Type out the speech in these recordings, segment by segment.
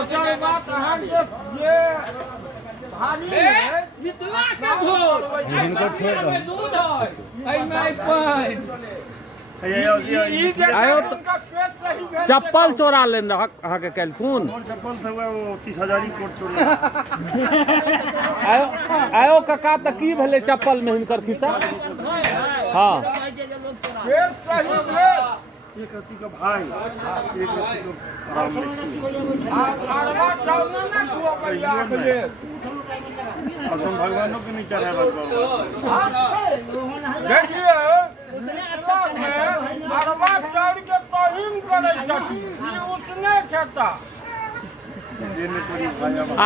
ये भारी है मिथिला के भोज इनको छोड़ दो। दूध है में पान आयो चप्पल चोरा ले अहाँ के कैलखुन चप्पल था वो 30,000 कोट चोरा आयो आयो कका त की भेले चप्पल में हिनकर खींचा हाँ एक रत्ती का भाई एक रत्ती को आराम और तुम भगवानों के नहीं चढ़ा देखिए अरबा चाउर के तोहिम करे छथिन ई उसने खेता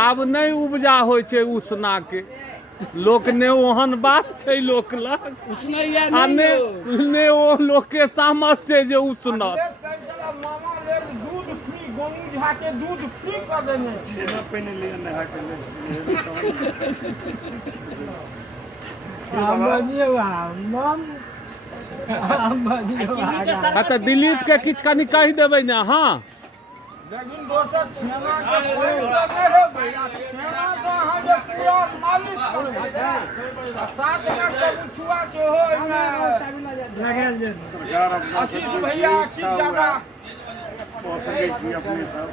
आब नहीं उपजा होइ छै उसना के लोक ने ओहन बात छै लोक लग उसने या आ ने ओ लोक के सामर्थ छै जे उसना मामा ले दूध फ्री गोनू झा के दूध फ्री कर देने छी छेना पहने ले नहा के तो दिलीप के किछ कनी कहि देबै ने हाँ लेकिन दोसर छेना के कोई सब नहीं होबै छेना से अहाँ जे पूरा मालिश करबै आ साथ में कबू छुआ से हो लगाल जे आशीष भैया आशीष ज्यादा पहुंच सके छी अपने सब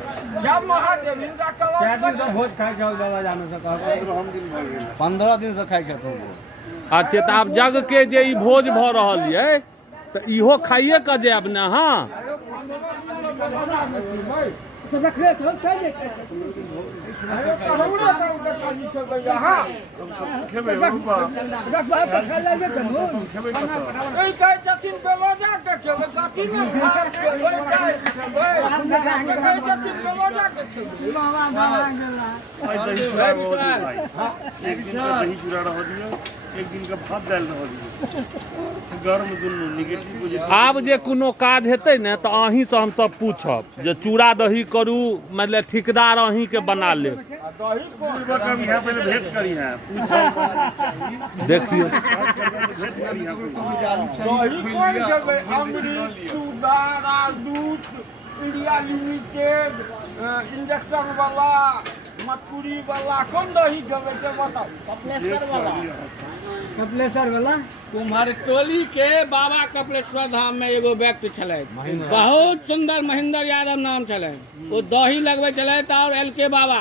जब महादेव इनका कलश भोज खाए के बाबा जानो से हम दिन भर गेल 15 दिन से खाए के तो अच्छा तो आब जग के जे ई भोज भ रहल ये तो इहो खाइए के जाब ने हाँ खेबै रूपा खेबै एक दिन का दही चूड़ा रह दियो एक दिन का भात दाल रह दियो गर्म दुनू निगेटिव आब जे कोनो काज हेतै ने तो अहीं से हम सब पूछब जे चूड़ा दही करू मतलब ठेकेदार अहीं के बना ले कभी यहाँ पहले भेंट करी है पूछो देखियो भेंट करी है इंडिया लिमिटेड इंजेक्शन वाला मटकुरी वाला कौन दही गवे से बताओ कपिलेश्वर वाला तुम्हारे टोली के बाबा कपिलेश्वर धाम में एगो व्यक्ति छले बहुत सुंदर महेंद्र यादव नाम छले वो दही लगवे छले और एल के बाबा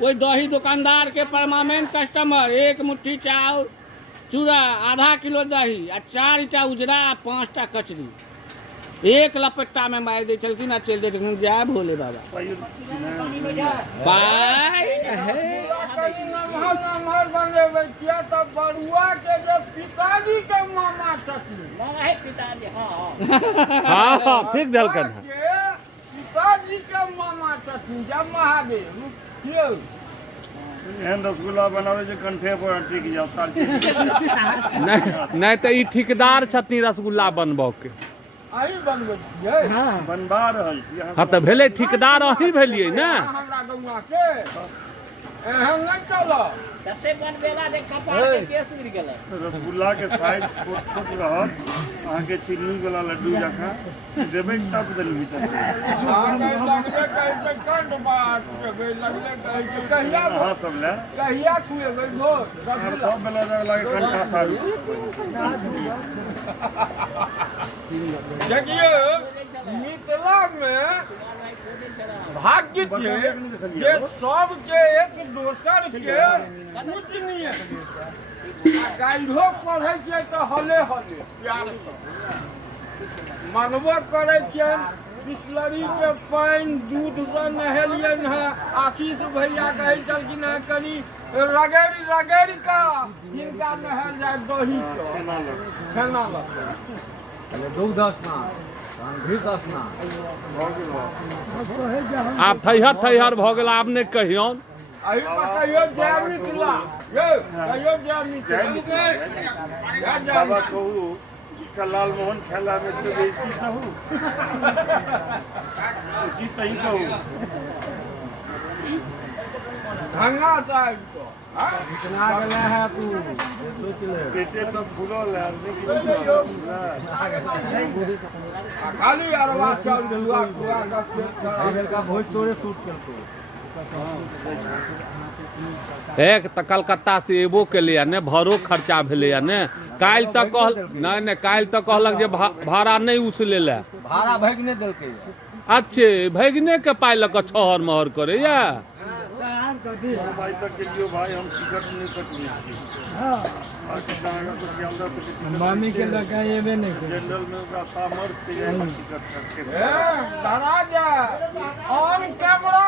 वही दही दुकानदार के परमानेंट कस्टमर एक मुट्ठी चाउर चूड़ा आधा किलो दही आ 4 ईटा उजरा 5 टा कचरी एक लपेटा में मार दे चलती ना चल दे जय भोले बाबा बाय नमहर बनेबै किया त बरुआ के जे पिताजी के मामा छथिन पिताजी हाँ हाँ ठीक दलकन है पिताजी के मामा छथिन जब महादेव कियो एहन रसगुल्ला बनावे जे कंठे पर टिक जाओ साल नहीं तो ई ठेकेदार छथिन रसगुल्ला बनबो के अही बनबै छियै बनबा रहल छी हाँ तो भेले ठेकेदार अहीं भेलियै ने हमरा गौआ के एहन नहीं चलत कते बनबेला दे कपार के केस गिर गेल रसगुल्ला के साइज छोट छोट रहत अहाँ के चीनी वाला लड्डू जका देबै तब देल भीतर से लगले कहै छै कंठ बात के लगले कहै छै कहिया अहाँ सब ले कहिया खुएबै भोज और सब बेला लगे कंठा सारू देखिए मिथिला में भाग्य छै जे सब के एक दोसर के पूजनीय गाइलो पढ़ै छै तो हले हले प्यार से मनबो करै छै बिस्लरी के पानि दूध से नहेलियै है आशीष भैया कहै छलखिन है कनी रगड़ि रगड़ि का हिनका नहायल जाय दही से छेना लग दूध स्नान घी स्नान आब थैहर भ गेल आब ने कहियौन अही पर कहियो जय मिथिला यौ कहियो जय मिथिला बाबा कहू का लाल मोहन खेला में तो बेइज्जती सहू जीत ही कहू धंगा साहब को इतना गला है तू सोच ले पेटे तो फूलो ले खाली अरवा चाउर हुआ खुआ का पेट खराब का भोज तोरे सूट करतो एक तऽ कलकत्ता से एबो केलैया ने, भाड़ो खर्चा भेलैया ने। काल्हि तक नहीं काल्हि तक कहलक जे भाड़ा नहीं उसले ले, भाड़ा भगने देलकै। अच्छे भगने के पाइ लऽ कऽ छहर महर करे या। भाई तक के लियो भाई हम टिकट नहीं कटने मामी के लगा ये भी नहीं जनरल में ओकरा सामर्थ्य है टिकट कटे। दादा जा ऑन कैमरा